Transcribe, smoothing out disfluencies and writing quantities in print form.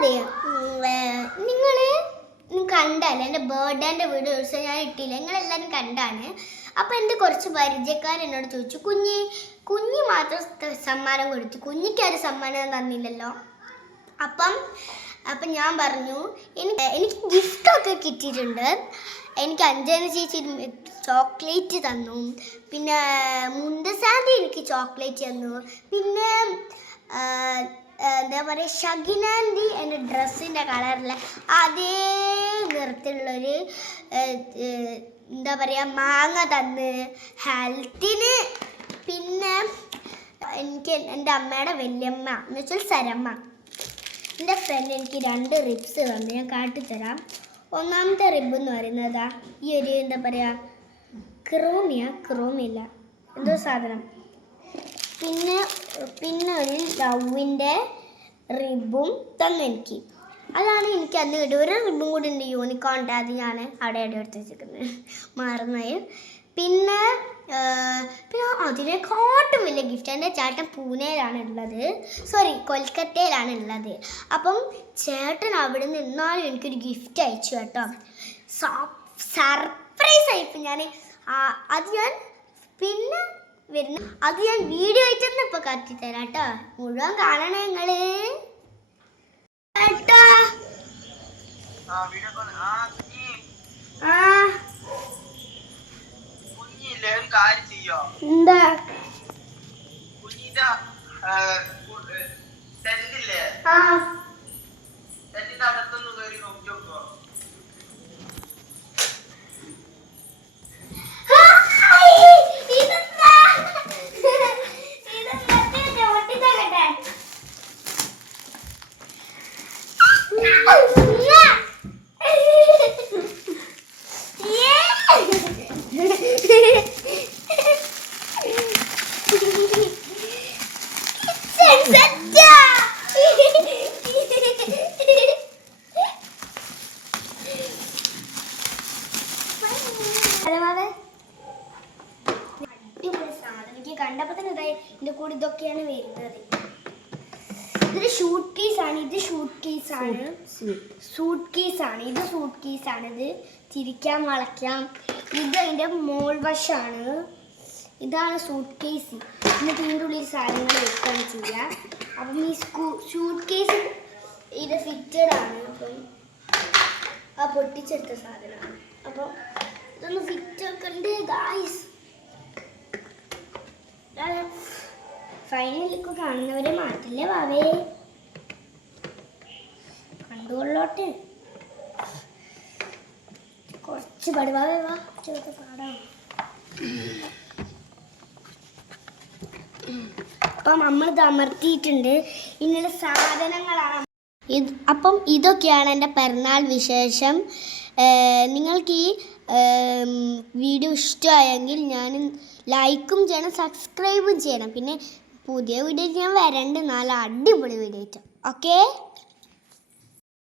അതെ നിങ്ങൾ കണ്ടല്ലേ എൻ്റെ ബർത്ത്ഡേൻ്റെ വീഡിയോസ് ഞാൻ ഇട്ടില്ല, നിങ്ങളെല്ലാവരും കണ്ടാണ്. അപ്പോൾ എൻ്റെ കുറച്ച് പരിചയക്കാർ എന്നോട് ചോദിച്ചു, കുഞ്ഞി മാത്രം സമ്മാനം കൊടുത്തു, കുഞ്ഞിക്കാരും സമ്മാനം തന്നില്ലല്ലോ. അപ്പം ഞാൻ പറഞ്ഞു എനിക്ക് ഗിഫ്റ്റൊക്കെ കിട്ടിയിട്ടുണ്ട്. എനിക്ക് അഞ്ജന ചേച്ചി ചോക്ലേറ്റ് തന്നു, പിന്നെ മുന്തസാന്തി എനിക്ക് ചോക്ലേറ്റ് തന്നു, പിന്നെ എന്താ പറയുക ഷഗിനാന്തി എൻ്റെ ഡ്രസ്സിൻ്റെ കളറിൽ അതേ നിറത്തിലുള്ളൊരു എന്താ പറയുക മാങ്ങ തന്ന് ഹെൽത്തിന്. പിന്നെ എനിക്ക് എൻ്റെ അമ്മയുടെ വല്യമ്മ എന്ന് വെച്ചാൽ സരമ്മ, എൻ്റെ ഫ്രണ്ട് എനിക്ക് 2 റിബ്സ് തന്നു. ഞാൻ കാട്ടിത്തരാം. ഒന്നാമത്തെ റിബ് എന്ന് പറയുന്നതാ ഈ ഒരു എന്താ പറയുക ക്രോമിയല്ല എന്തോ സാധനം. പിന്നെ ഒരു ലവിൻ്റെ റിബും തന്നു എനിക്ക്. അതാണ് എനിക്ക് അന്ന് കിട്ടിയ ഒരു റിബും കൂടി ഉണ്ട് യൂണിക്കോണിൻ്റെ, അത് ഞാൻ അവിടെ എടുത്ത് വെച്ചിരിക്കുന്നത് മറന്നായി. പിന്നെ അതിനെക്കാട്ടും വലിയ ഗിഫ്റ്റ് എൻ്റെ ചേട്ടൻ പൂനെയിലാണ് ഉള്ളത്, കൊൽക്കത്തയിലാണ് ഉള്ളത്. അപ്പം ചേട്ടൻ അവിടെ നിന്നാലും എനിക്കൊരു ഗിഫ്റ്റ് അയച്ചു കേട്ടോ, സർപ്രൈസ് ആയിപ്പോൾ അത് ഞാൻ വീഡിയോ ആയിട്ടൊന്നും ഇപ്പോൾ കത്തിത്തരാം കേട്ടോ, മുഴുവൻ കാണണേ നിങ്ങൾ കേട്ടോ. എന്താ കണ്ടപ്പോൾ തന്നെ ഇതായി ഇതിൻ്റെ കൂടെ ഇതൊക്കെയാണ് വരുന്നത്. ഇതൊരു സൂട്ട് കേസാണ്, ഇത് തിരിക്കാൻ വളയ്ക്കാം. ഇത് അതിൻ്റെ മോൾ വശമാണ്, ഇതാണ് സൂട്ട് കേസ്. എന്നിട്ട് ഇതിൻ്റെ ഉള്ളിൽ സാധനങ്ങൾ വെക്കുകയാണ് ചെയ്യുക. അപ്പം ഈ സൂട്ട് കേസ് ഇത് ഫിറ്റഡ് ആണ്, അപ്പം ആ പൊട്ടിച്ചെടുത്ത സാധനമാണ്. അപ്പം ഇതൊന്ന് ഫിറ്റ് ആക്കണ്ടേ ഗായ്സ്. ഫൈനലൊക്കെ കാണുന്നവരെ മാറ്റില്ലേ വാവേ, കണ്ടുകൊള്ളോട്ടെ. കുറച്ച് പടിവാവേ വാ, ചെറുത്ത പാടാം. അപ്പം നമ്മളിത് അമർത്തിയിട്ടുണ്ട്. ഇങ്ങനെയുള്ള സാധനങ്ങളാണ് അപ്പം ഇതൊക്കെയാണ് എൻ്റെ പിറന്നാൾ വിശേഷം. നിങ്ങൾക്ക് ഈ വീഡിയോ ഇഷ്ടമായെങ്കിൽ ഞാൻ ലൈക്കും ചെയ്യണം, സബ്സ്ക്രൈബും ചെയ്യണം. പിന്നെ പുതിയ വീഡിയോ ഞാൻ വരണ്ട്, നല്ല അടിപൊളി വീഡിയോ ആയിട്ട്. ഓക്കേ.